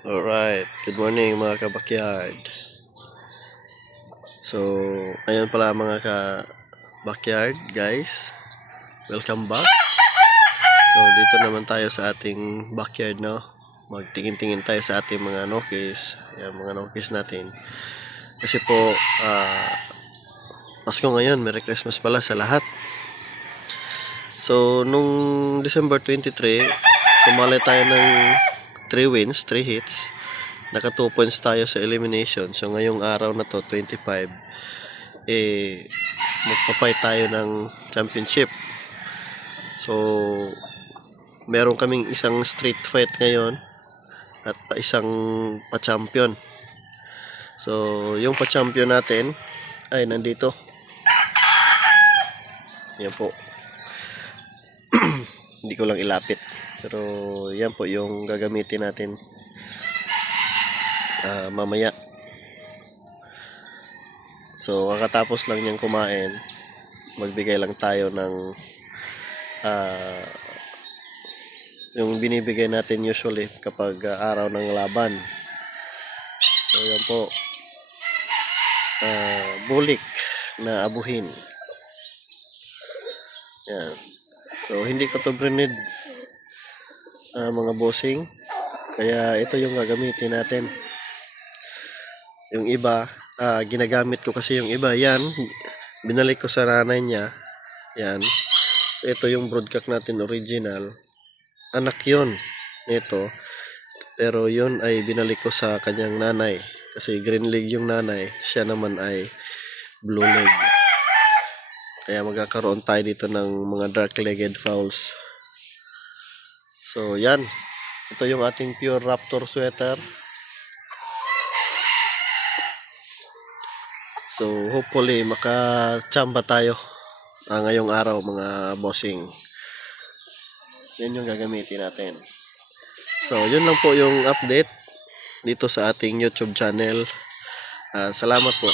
Alright, good morning mga ka-backyard. So, ngayon pala mga ka-backyard guys, welcome back. So, dito naman tayo sa ating backyard, no? Magtingin-tingin tayo sa ating mga nokis. Yan, mga nokis natin. Kasi po, Pasko ngayon, Merry Christmas pala sa lahat. So, nung December 23, sumali tayo ng 3 wins, 3 hits. Naka 2 points tayo sa elimination. So ngayong araw na to, 25, magpa-fight tayo ng championship. So meron kaming isang street fight ngayon at isang pa-champion. So yung pa-champion natin ay nandito. Yan po. Hindi ko lang ilapit. Pero yan po yung gagamitin natin mamaya. So kakatapos lang niyang kumain, magbigay lang tayo ng yung binibigay natin usually kapag araw ng laban. So yan po, bulik na abuhin. Yan. So hindi ko to brinid mga bossing, kaya ito yung gagamitin natin. Yung iba, ginagamit ko kasi yung iba. Yan, binalik ko sa nanay niya. Yan. So, ito yung broadcock natin original. Anak yon nito. Pero yun ay binalik ko sa kanyang nanay. Kasi green leg yung nanay. Siya naman ay blue leg. Kaya magkakaroon tayo dito ng mga dark-legged fowls. So, yan. Ito yung ating pure raptor sweater. So hopefully makachamba tayo ngayong araw mga bossing. Yan yung gagamitin natin. So yun lang po yung update dito sa ating YouTube channel. Salamat po.